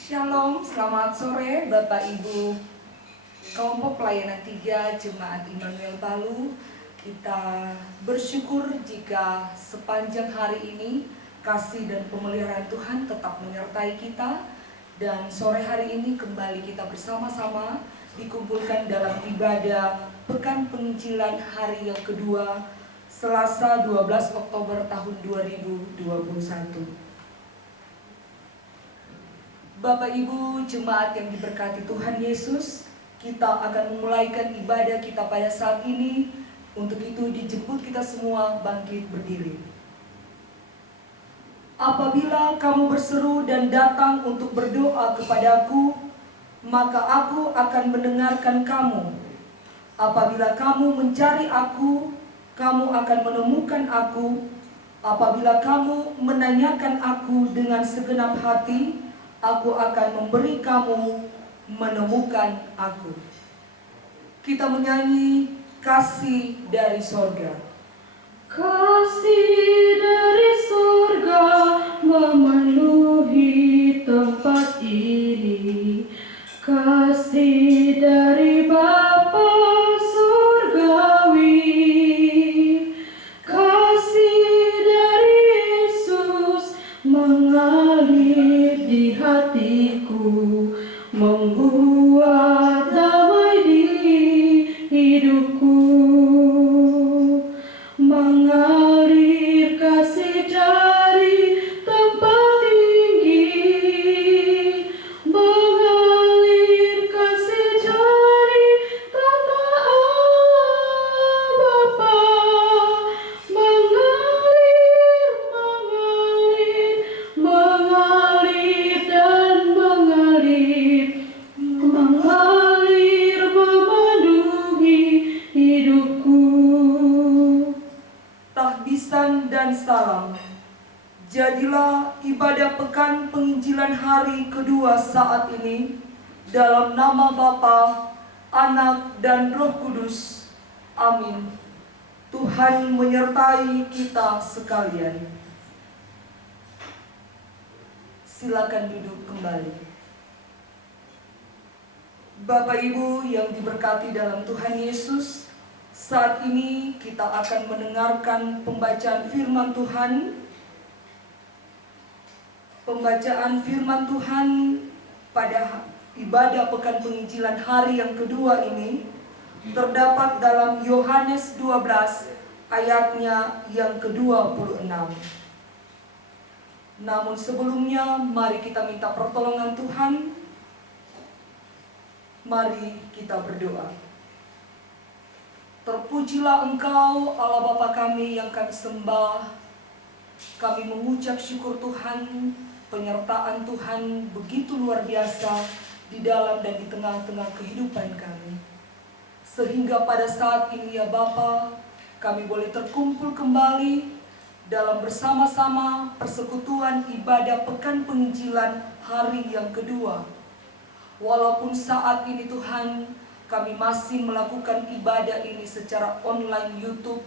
Shalom, selamat sore Bapak Ibu kelompok pelayanan 3 Jemaat Immanuel Palu. Kita bersyukur jika sepanjang hari ini kasih dan pemeliharaan Tuhan tetap menyertai kita. Dan sore hari ini kembali kita bersama-sama dikumpulkan dalam ibadah Pekan Penginjilan hari yang kedua, Selasa 12 Oktober tahun 2021. Bapak Ibu jemaat yang diberkati Tuhan Yesus, kita akan memulaikan ibadah kita pada saat ini. Untuk itu dijemput kita semua bangkit berdiri. Apabila kamu berseru dan datang untuk berdoa kepadaku, maka aku akan mendengarkan kamu. Apabila kamu mencari aku, kamu akan menemukan aku. Apabila kamu menanyakan aku dengan segenap hati, aku akan memberi kamu menemukan aku. Kita menyanyi Kasih dari Sorga. Kasih dari surga memenuhi tempat ini. Kasih dari Bapa surgawi. Kasih dari Yesus mengalir di hatiku, membuat damai di hidupku. Mengalir kasih dari tempat tinggi, mengalir kasih dari tata Allah Bapa, mengalir dan mengalir memenuhi hidupku. Tahbisan dan salam. Jadilah ibadah Pekan Penginjilan hari kedua saat ini dalam nama Bapa, Anak, dan Roh Kudus. Amin. Tuhan menyertai kita sekalian. Silakan duduk kembali. Bapak Ibu yang diberkati dalam Tuhan Yesus, saat ini kita akan mendengarkan pembacaan firman Tuhan. Pembacaan firman Tuhan pada ibadah Pekan Penginjilan hari yang kedua ini terdapat dalam Yohanes 12 ayatnya yang ke-26. Namun sebelumnya mari kita minta pertolongan Tuhan. Mari kita berdoa. Terpujilah Engkau Allah Bapa kami yang kami sembah. Kami mengucap syukur Tuhan, penyertaan Tuhan begitu luar biasa di dalam dan di tengah-tengah kehidupan kami. Sehingga pada saat ini ya Bapa, kami boleh terkumpul kembali dalam bersama-sama persekutuan ibadah Pekan Penginjilan hari yang kedua. Walaupun saat ini Tuhan, kami masih melakukan ibadah ini secara online YouTube,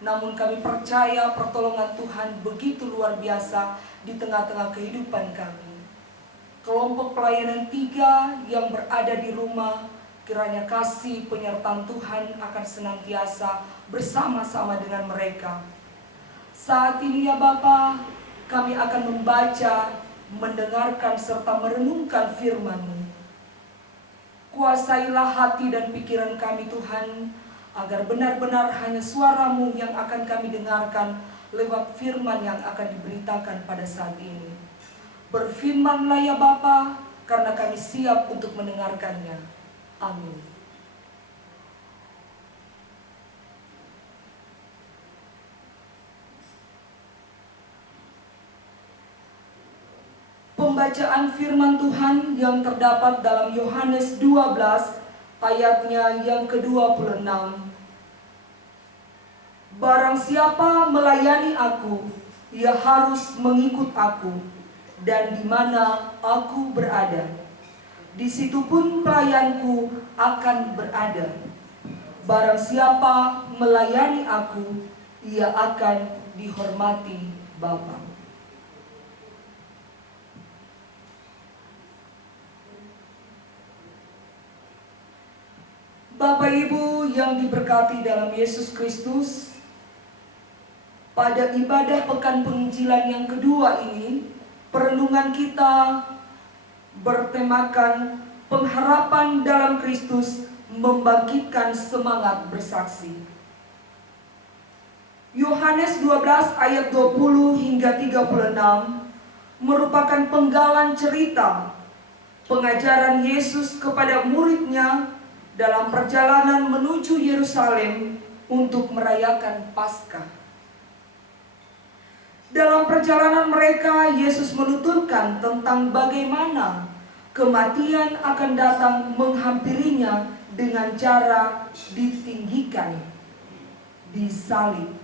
namun kami percaya pertolongan Tuhan begitu luar biasa di tengah-tengah kehidupan kami. Kelompok pelayanan 3 yang berada di rumah, kiranya kasih penyertaan Tuhan akan senantiasa bersama-sama dengan mereka. Saat ini ya Bapa, kami akan membaca, mendengarkan serta merenungkan firman-Mu. Kuasailah hati dan pikiran kami Tuhan, agar benar-benar hanya suara-Mu yang akan kami dengarkan lewat firman yang akan diberitakan pada saat ini. Berfirmanlah ya Bapa, karena kami siap untuk mendengarkannya. Amin. Pembacaan firman Tuhan yang terdapat dalam Yohanes 12 ayatnya yang ke-26. Barang siapa melayani aku, ia harus mengikut aku, dan di mana aku berada, di situ pun pelayanku akan berada. Barang siapa melayani aku, ia akan dihormati Bapa. yang diberkati dalam Yesus Kristus, pada ibadah Pekan Penginjilan yang kedua ini, perenungan kita bertemakan pengharapan dalam Kristus membangkitkan semangat bersaksi. Yohanes 12 ayat 20 hingga 36 merupakan penggalan cerita pengajaran Yesus kepada muridnya dalam perjalanan menuju Yerusalem untuk merayakan Paskah. Dalam perjalanan mereka, Yesus menuturkan tentang bagaimana kematian akan datang menghampirinya dengan cara ditinggikan, disalib.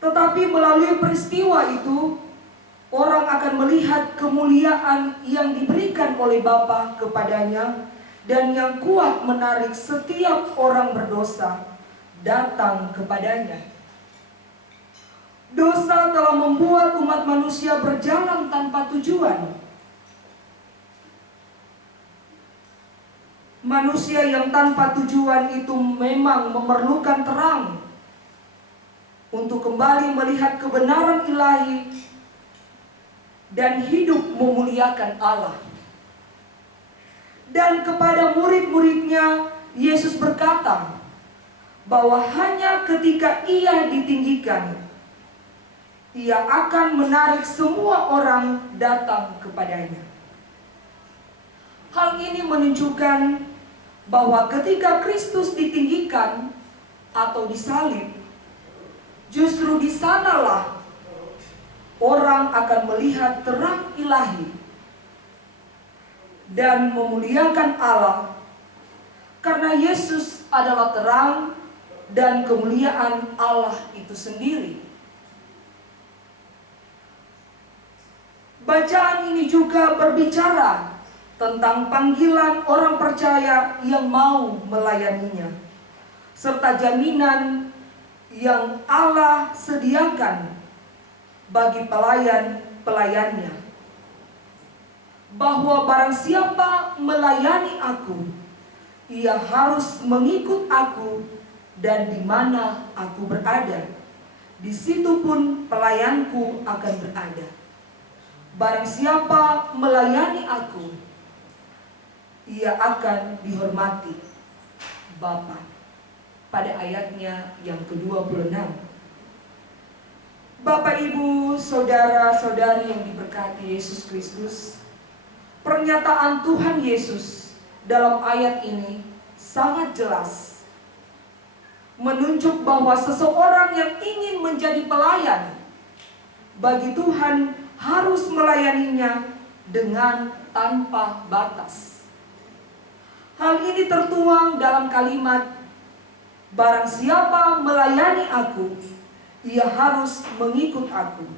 Tetapi melalui peristiwa itu, orang akan melihat kemuliaan yang diberikan oleh Bapa kepadanya dan yang kuat menarik setiap orang berdosa datang kepadanya. Dosa telah membuat umat manusia berjalan tanpa tujuan. Manusia yang tanpa tujuan itu memang memerlukan terang untuk kembali melihat kebenaran ilahi dan hidup memuliakan Allah. Dan kepada murid-muridnya, Yesus berkata bahwa hanya ketika Ia ditinggikan, Ia akan menarik semua orang datang kepadanya. Hal ini menunjukkan bahwa ketika Kristus ditinggikan atau disalib, justru di sanalah orang akan melihat terang ilahi dan memuliakan Allah, karena Yesus adalah terang dan kemuliaan Allah itu sendiri. Bacaan ini juga berbicara tentang panggilan orang percaya yang mau melayaninya, serta jaminan yang Allah sediakan bagi pelayan-pelayannya, bahwa barang siapa melayani aku, ia harus mengikut aku, dan di mana aku berada, di situ pun pelayanku akan berada. Barang siapa melayani aku, ia akan dihormati Bapa. Pada ayatnya yang ke-26. Bapak, Ibu, saudara-saudari yang diberkati Yesus Kristus, pernyataan Tuhan Yesus dalam ayat ini sangat jelas menunjuk bahwa seseorang yang ingin menjadi pelayan bagi Tuhan harus melayaninya dengan tanpa batas. Hal ini tertuang dalam kalimat, barang siapa melayani aku, ia harus mengikut aku,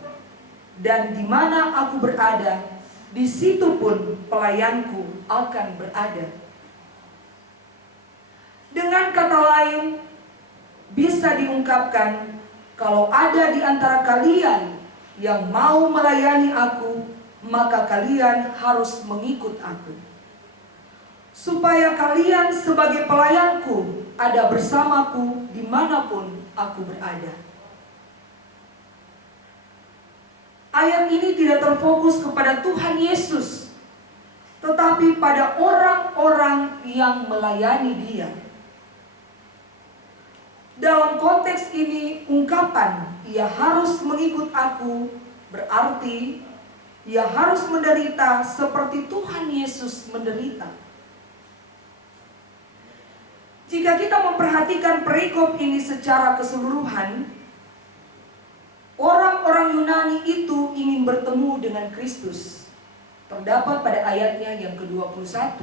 dan di mana aku berada, di situ pun pelayanku akan berada. Dengan kata lain, bisa diungkapkan, kalau ada di antara kalian yang mau melayani aku, maka kalian harus mengikut aku, supaya kalian sebagai pelayanku ada bersamaku dimanapun aku berada. Ayat ini tidak terfokus kepada Tuhan Yesus, tetapi pada orang-orang yang melayani Dia. Dalam konteks ini, ungkapan ia harus mengikut aku berarti ia harus menderita seperti Tuhan Yesus menderita. Jika kita memperhatikan perikop ini secara keseluruhan, orang-orang Yunani itu ingin bertemu dengan Kristus. Terdapat pada ayatnya yang ke-21.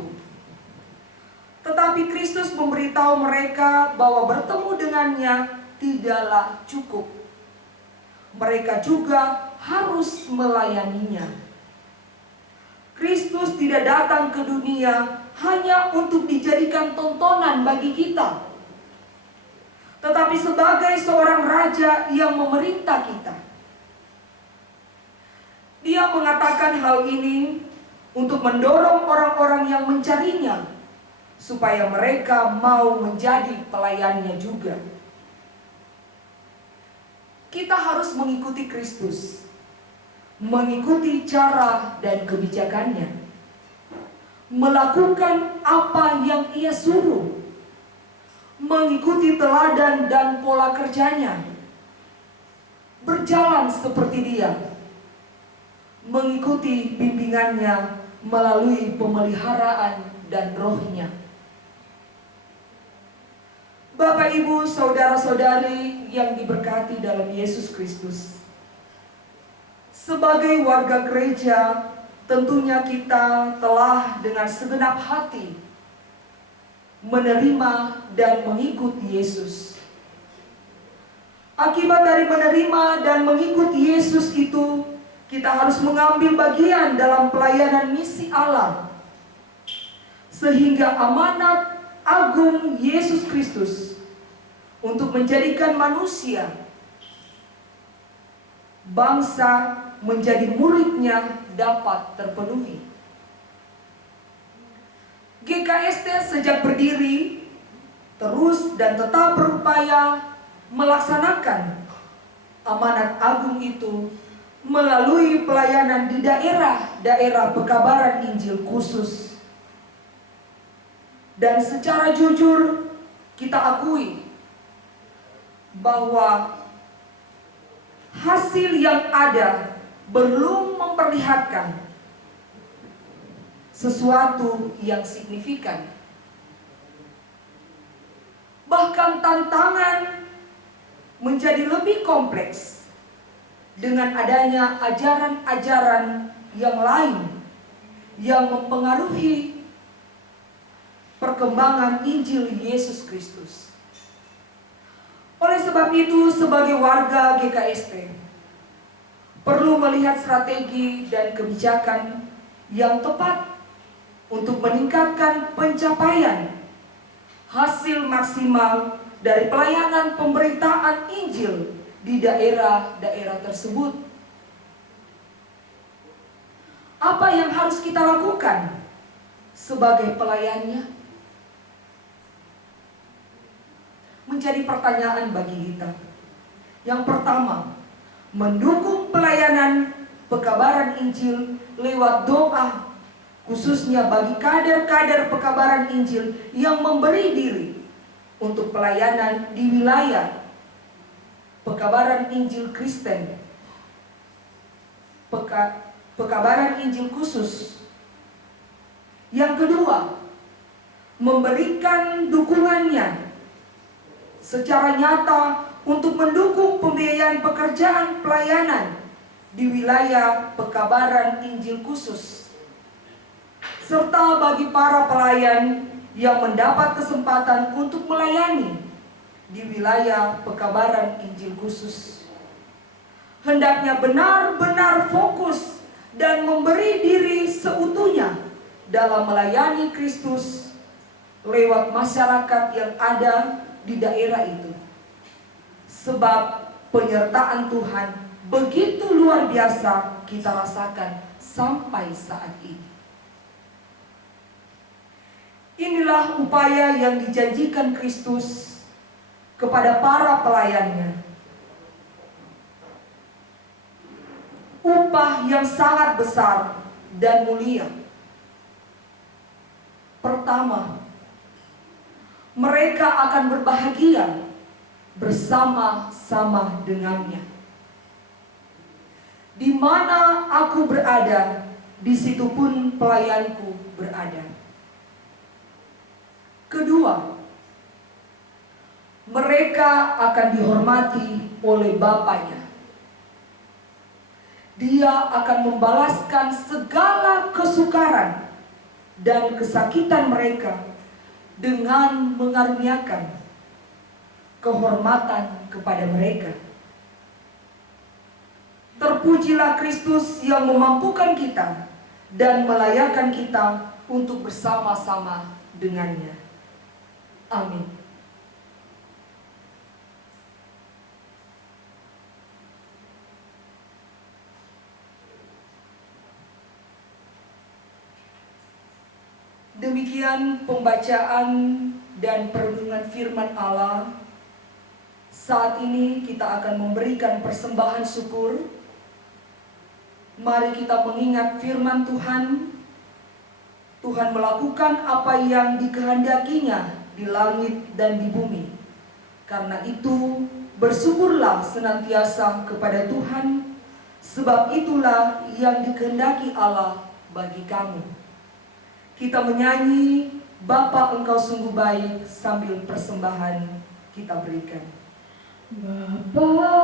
Tetapi Kristus memberitahu mereka bahwa bertemu dengannya tidaklah cukup. Mereka juga harus melayaninya. Kristus tidak datang ke dunia hanya untuk dijadikan tontonan bagi kita, tetapi sebagai seorang raja yang memerintah kita. Dia mengatakan hal ini untuk mendorong orang-orang yang mencarinya supaya mereka mau menjadi pelayannya juga. Kita harus mengikuti Kristus, mengikuti cara dan kebijakannya, melakukan apa yang Ia suruh, mengikuti teladan dan pola kerjanya, berjalan seperti Dia, mengikuti bimbingannya melalui pemeliharaan dan rohnya. Bapak, Ibu, saudara-saudari yang diberkati dalam Yesus Kristus, sebagai warga gereja, tentunya kita telah dengan segenap hati menerima dan mengikut Yesus. Akibat dari menerima dan mengikut Yesus itu, kita harus mengambil bagian dalam pelayanan misi Allah, sehingga amanat agung Yesus Kristus untuk menjadikan manusia, bangsa menjadi muridnya dapat terpenuhi. GKST sejak berdiri terus dan tetap berupaya melaksanakan amanat agung itu melalui pelayanan di daerah-daerah pekabaran Injil khusus. Dan secara jujur kita akui bahwa hasil yang ada belum memperlihatkan sesuatu yang signifikan. Bahkan tantangan menjadi lebih kompleks dengan adanya ajaran-ajaran yang lain yang mempengaruhi perkembangan Injil Yesus Kristus. Oleh sebab itu, sebagai warga GKST perlu melihat strategi dan kebijakan yang tepat untuk meningkatkan pencapaian hasil maksimal dari pelayanan pemberitaan Injil di daerah-daerah tersebut. Apa yang harus kita lakukan sebagai pelayannya? Menjadi pertanyaan bagi kita. Yang pertama, mendukung pelayanan pekabaran Injil lewat doa, khususnya bagi kader-kader pekabaran Injil yang memberi diri untuk pelayanan di wilayah pekabaran Injil Kristen, pekabaran Injil khusus. Yang kedua, memberikan dukungannya secara nyata untuk mendukung pembiayaan pekerjaan pelayanan di wilayah pekabaran Injil khusus, serta bagi para pelayan yang mendapat kesempatan untuk melayani di wilayah pekabaran Injil khusus, hendaknya benar-benar fokus dan memberi diri seutuhnya dalam melayani Kristus lewat masyarakat yang ada di daerah itu. Sebab penyertaan Tuhan begitu luar biasa kita rasakan sampai saat ini. Inilah upaya yang dijanjikan Kristus kepada para pelayannya. Upah yang sangat besar dan mulia. Pertama, mereka akan berbahagia bersama-sama dengannya. Di mana aku berada, di situ pun pelayanku berada. Kedua, mereka akan dihormati oleh Bapaknya. Dia akan membalaskan segala kesukaran dan kesakitan mereka dengan mengaruniakan kehormatan kepada mereka. Terpujilah Kristus yang memampukan kita dan melayakkan kita untuk bersama-sama dengannya. Amin. demikian pembacaan dan perenungan firman Allah. Saat ini kita akan memberikan persembahan syukur. Mari kita mengingat firman Tuhan. Tuhan melakukan apa yang dikehendakinya di langit dan di bumi. Karena itu, bersyukurlah senantiasa kepada Tuhan, sebab itulah yang dikehendaki Allah bagi kamu. Kita menyanyi Bapa Engkau sungguh baik sambil persembahan kita berikan. Bapa,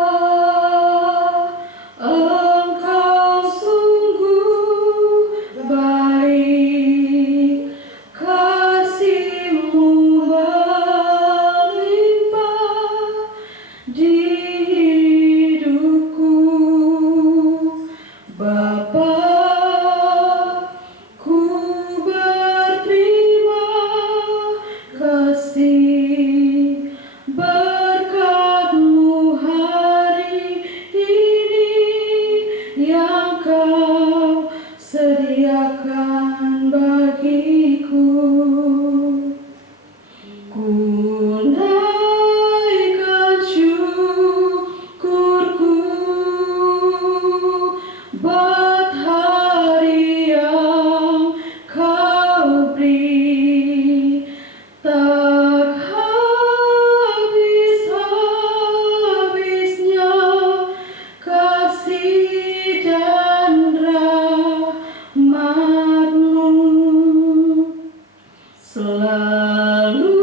Engkau sungguh baik, kasih-Mu melimpah di hidupku. Bapa, ku berterima kasih berkat-Mu hari ini yang Kau sediakan bagiku. Ku naikkan syukurku buat hari yang Kau beri, tak habis-habisnya kasih dan rahmat-Mu. Selalu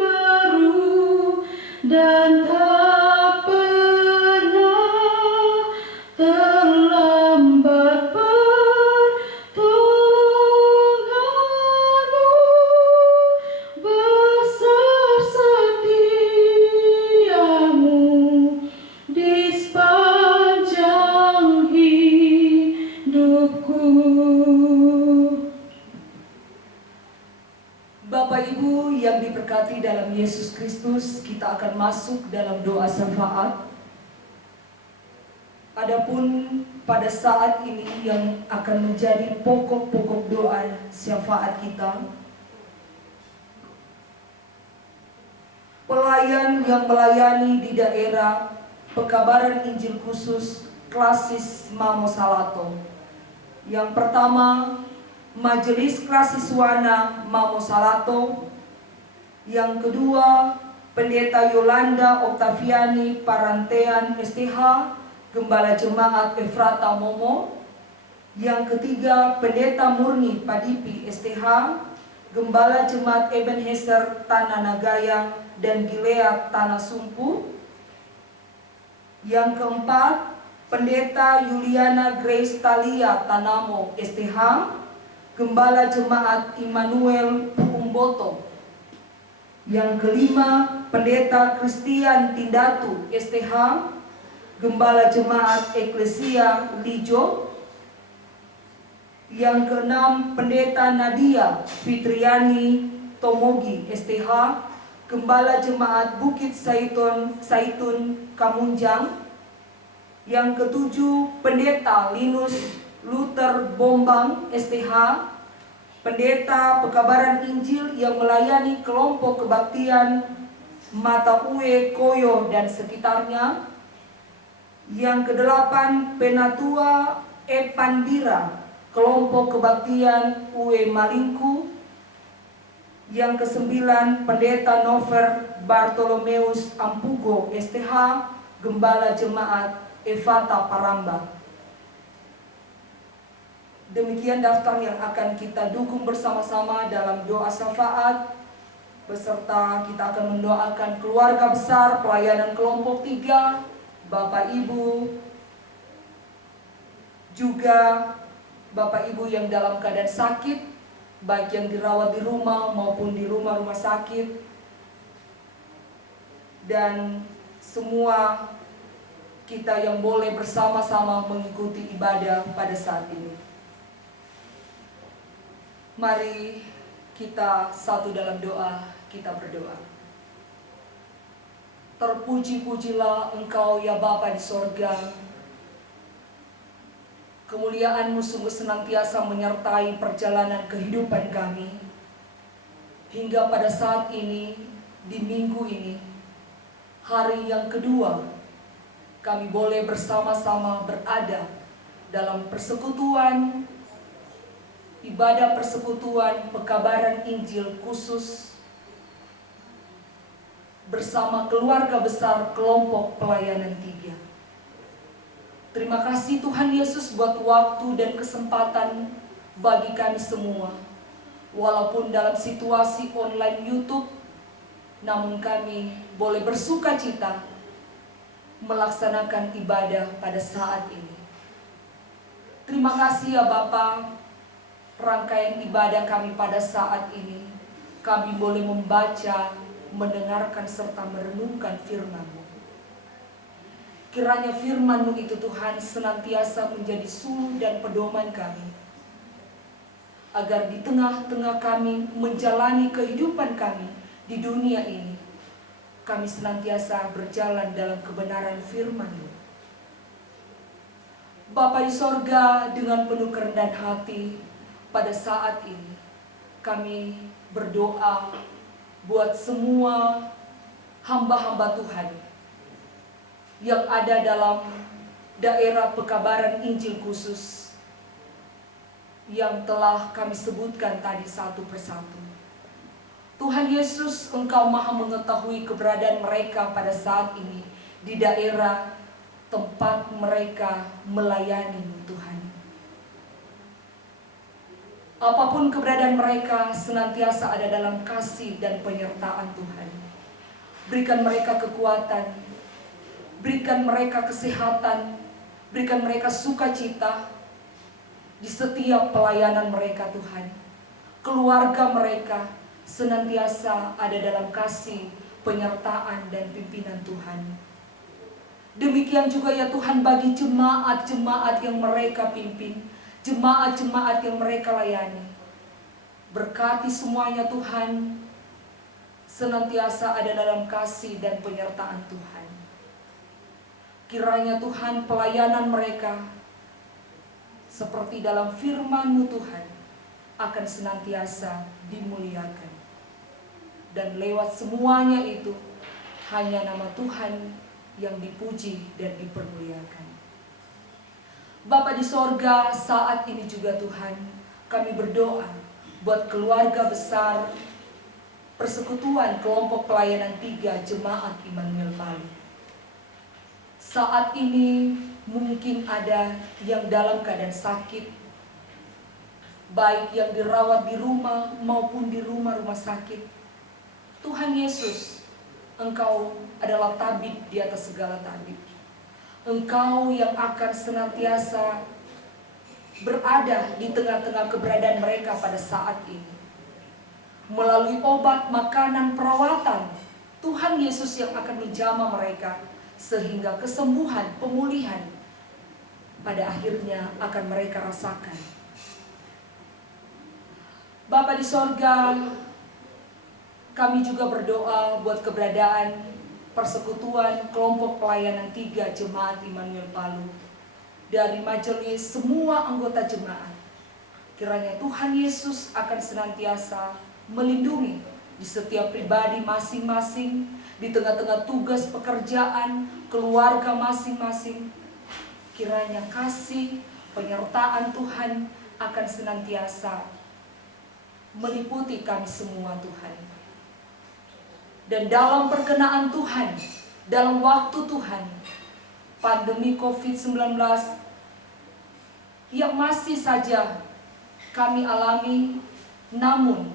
baru dan tak pernah terlambat pertolongan-Mu, besar setia-Mu di sepanjang hidupku. Bapak Ibu yang diberkati dalam Yesus Kristus, kita akan masuk dalam doa syafaat. Adapun pada saat ini yang akan menjadi pokok-pokok doa syafaat kita, pelayan yang melayani di daerah pekabaran Injil khusus Klasis Mamo Salato. Yang pertama, Majelis Klasiswana Mamo Salato. Yang kedua, Pendeta Yolanda Oktaviani Parantean STH, Gembala Jemaat Efrata Momo. Yang ketiga, Pendeta Murni Padipi STH, Gembala Jemaat Ebenezer Tanah Nagaya dan Gilead Tanah Sumpu. Yang keempat, Pendeta Yuliana Grace Talia Tanamo STH, Gembala Jemaat Immanuel Puumboto. Yang kelima, Pendeta Christian Tindatu STH, Gembala Jemaat Eklesia Lijo. Yang keenam, Pendeta Nadia Fitriani Tomogi STH, Gembala Jemaat Bukit Saitun Kamunjang. Yang ketujuh, Pendeta Linus Luther Bombang STH, Pendeta Pekabaran Injil yang melayani kelompok kebaktian Mata Ue, Koyo dan sekitarnya. Yang kedelapan, Penatua Epandira, kelompok kebaktian Ue Malingku. Yang kesembilan, Pendeta Nover Bartolomeus Ampugo STH, Gembala Jemaat Evata Paramba. Demikian daftar yang akan kita dukung bersama-sama dalam doa syafaat, beserta kita akan mendoakan keluarga besar pelayanan kelompok 3, Bapak Ibu, juga Bapak Ibu yang dalam keadaan sakit, baik yang dirawat di rumah maupun di rumah-rumah sakit, dan semua kita yang boleh bersama-sama mengikuti ibadah pada saat ini. Mari kita satu dalam doa, kita berdoa. Terpuji-pujilah Engkau ya Bapa di sorga, Kemuliaan-Mu sungguh senantiasa menyertai perjalanan kehidupan kami. Hingga pada saat ini, di minggu ini, hari yang kedua, kami boleh bersama-sama berada dalam persekutuan, ibadah persekutuan pekabaran Injil khusus bersama keluarga besar kelompok pelayanan 3. Terima kasih Tuhan Yesus buat waktu dan kesempatan bagi kami semua. Walaupun dalam situasi online YouTube, namun kami boleh bersuka cita melaksanakan ibadah pada saat ini. Terima kasih ya Bapa, rangkaian ibadah kami pada saat ini, kami boleh membaca, mendengarkan serta merenungkan firman-Mu. Kiranya firman-Mu itu Tuhan senantiasa menjadi suluh dan pedoman kami, agar di tengah-tengah kami menjalani kehidupan kami di dunia ini, kami senantiasa berjalan dalam kebenaran firman-Mu. Bapa di sorga, dengan penuh kerendahan hati, pada saat ini kami berdoa buat semua hamba-hamba Tuhan yang ada dalam daerah pekabaran Injil khusus yang telah kami sebutkan tadi satu persatu. Tuhan Yesus, Engkau maha mengetahui keberadaan mereka pada saat ini di daerah tempat mereka melayani-Mu Tuhan. Apapun keberadaan mereka, senantiasa ada dalam kasih dan penyertaan Tuhan. Berikan mereka kekuatan, berikan mereka kesehatan, berikan mereka sukacita di setiap pelayanan mereka Tuhan. Keluarga mereka senantiasa ada dalam kasih, penyertaan, dan pimpinan Tuhan. Demikian juga ya Tuhan bagi jemaat-jemaat yang mereka pimpin, jemaat-jemaat yang mereka layani. Berkati semuanya Tuhan, senantiasa ada dalam kasih dan penyertaan Tuhan. Kiranya Tuhan pelayanan mereka seperti dalam firman-Mu Tuhan akan senantiasa dimuliakan. Dan lewat semuanya itu hanya nama Tuhan yang dipuji dan dipermuliakan. Bapa di sorga, saat ini juga Tuhan kami berdoa buat keluarga besar persekutuan kelompok pelayanan 3 Jemaat Immanuel Palu. Saat ini mungkin ada yang dalam keadaan sakit, baik yang dirawat di rumah maupun di rumah-rumah sakit. Tuhan Yesus, Engkau adalah tabib di atas segala tabib. Engkau yang akan senantiasa berada di tengah-tengah keberadaan mereka pada saat ini. Melalui obat, makanan, perawatan, Tuhan Yesus yang akan menjamah mereka sehingga kesembuhan, pemulihan pada akhirnya akan mereka rasakan. Bapa di sorga, kami juga berdoa buat keberadaan persekutuan kelompok pelayanan 3 Jemaat Immanuel Palu. Dari majelis semua anggota jemaat, kiranya Tuhan Yesus akan senantiasa melindungi di setiap pribadi masing-masing, di tengah-tengah tugas pekerjaan, keluarga masing-masing. Kiranya kasih, penyertaan Tuhan akan senantiasa meliputi kami semua Tuhan. Dan dalam perkenaan Tuhan, dalam waktu Tuhan, pandemi COVID-19 yang masih saja kami alami, namun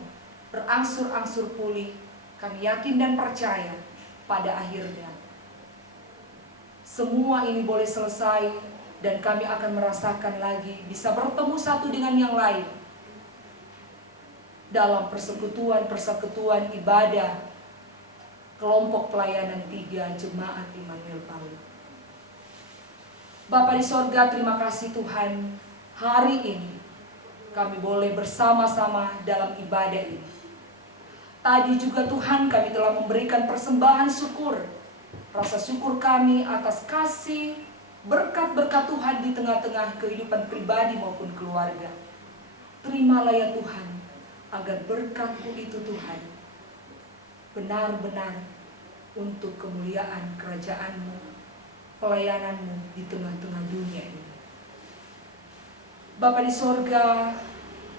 berangsur-angsur pulih, kami yakin dan percaya pada akhirnya semua ini boleh selesai dan kami akan merasakan lagi bisa bertemu satu dengan yang lain dalam persekutuan ibadah kelompok pelayanan 3 Jemaat Immanuel Palu. Bapa di sorga, terima kasih Tuhan, hari ini kami boleh bersama-sama dalam ibadah ini. Tadi juga Tuhan kami telah memberikan persembahan syukur, rasa syukur kami atas kasih, berkat berkat Tuhan di tengah-tengah kehidupan pribadi maupun keluarga. Terimalah ya Tuhan, agar berkat-Mu itu Tuhan benar-benar untuk kemuliaan kerajaan-Mu, pelayanan-Mu di tengah-tengah dunia ini. Bapa di sorga,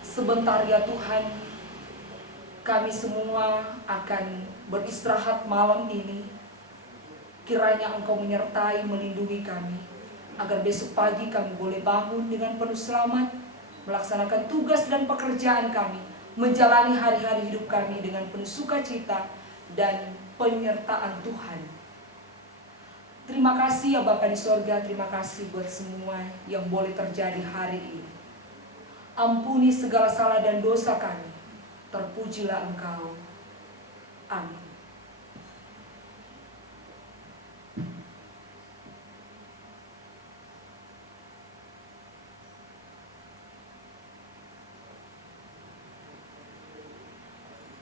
sebentar ya Tuhan, kami semua akan beristirahat malam ini. Kiranya Engkau menyertai, melindungi kami, agar besok pagi kami boleh bangun dengan penuh selamat, melaksanakan tugas dan pekerjaan kami, menjalani hari-hari hidup kami dengan penuh sukacita dan penyertaan Tuhan. Terima kasih ya Bapa di sorga, terima kasih buat semua yang boleh terjadi hari ini. Ampuni segala salah dan dosa kami, terpujilah Engkau. Amin.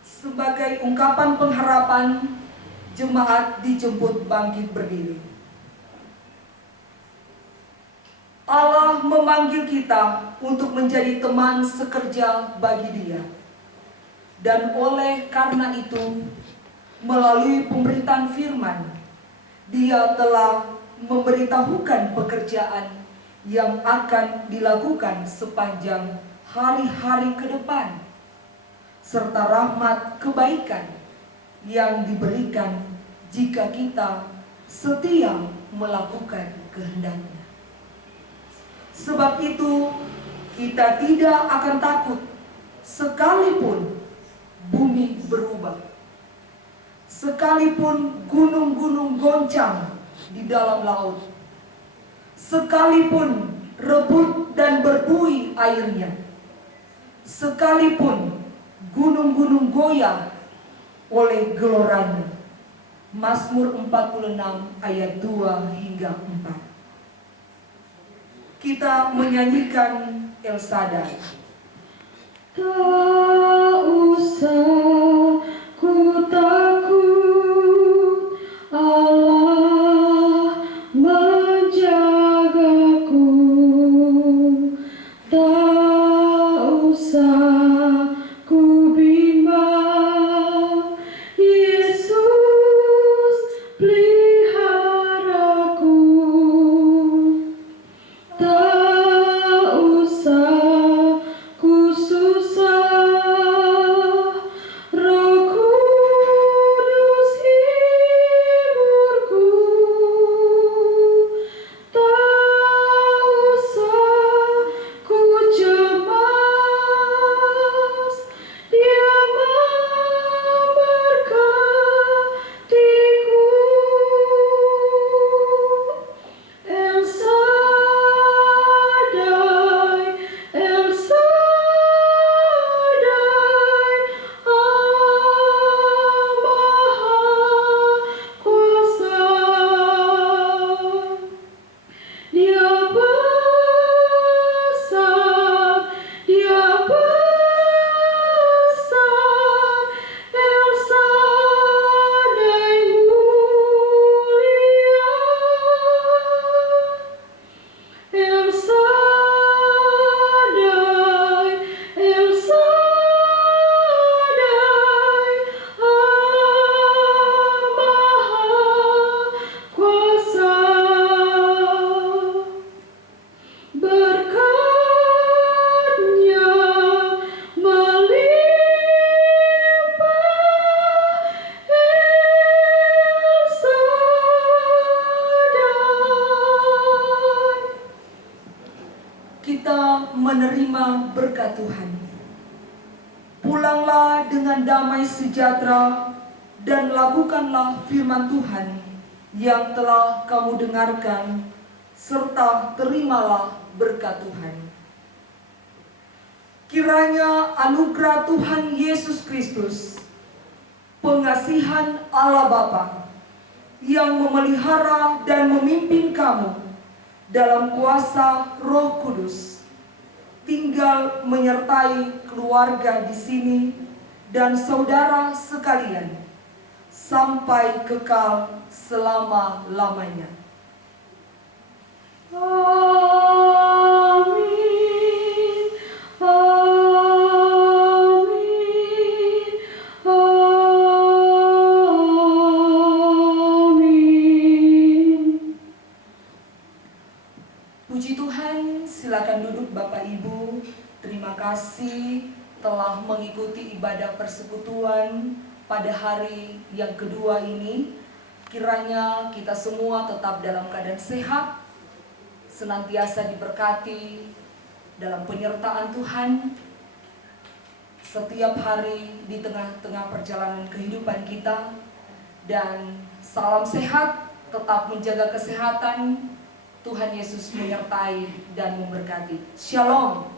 Sebagai ungkapan pengharapan, jemaat dijemput bangkit berdiri. Allah memanggil kita untuk menjadi teman sekerja bagi Dia. Dan oleh karena itu, melalui pemberitaan firman, Dia telah memberitahukan pekerjaan yang akan dilakukan sepanjang hari-hari ke depan, serta rahmat kebaikan yang diberikan jika kita setia melakukan kehendak-Nya. Sebab itu, kita tidak akan takut sekalipun bumi berubah, sekalipun gunung-gunung goncang di dalam laut, sekalipun rebut dan berbuih airnya, sekalipun gunung-gunung goyah oleh geloranya. Mazmur 46 ayat 2 hingga 4. Kita menyanyikan El Shaddai. Tak usah ku takut, Allah menjagaku. Tak usah ku bimbang, Yesus peliharaku. Tak usah ku susah, Roh Kudus hiburku. Tak usah ku cemas, Dia memberkatiku. El Shaddai, El Shaddai, Allah Maha Kuasa. Dia besar, Dia besar, El Shaddai mulia. El Shaddai, El Shaddai, Allah Maha Kuasa. Berkat-Nya melimpah, El Shaddai. Kita menerima berkat Tuhan. Pulanglah dengan damai sejahtera dan lakukanlah firman Tuhan yang telah kamu dengarkan, serta terimalah berkat Tuhan. Kiranya anugerah Tuhan Yesus Kristus, pengasihan Allah Bapa yang memelihara dan memimpin kamu dalam kuasa Roh Kudus, tinggal menyertai keluarga di sini dan saudara sekalian sampai kekal selama-lamanya. Amin. Puji Tuhan, silakan duduk Bapak Ibu. Terima kasih telah mengikuti ibadah persekutuan pada hari yang kedua ini. Kiranya kita semua tetap dalam keadaan sehat, senantiasa diberkati dalam penyertaan Tuhan setiap hari di tengah-tengah perjalanan kehidupan kita. Dan salam sehat, tetap menjaga kesehatan. Tuhan Yesus menyertai dan memberkati. Shalom.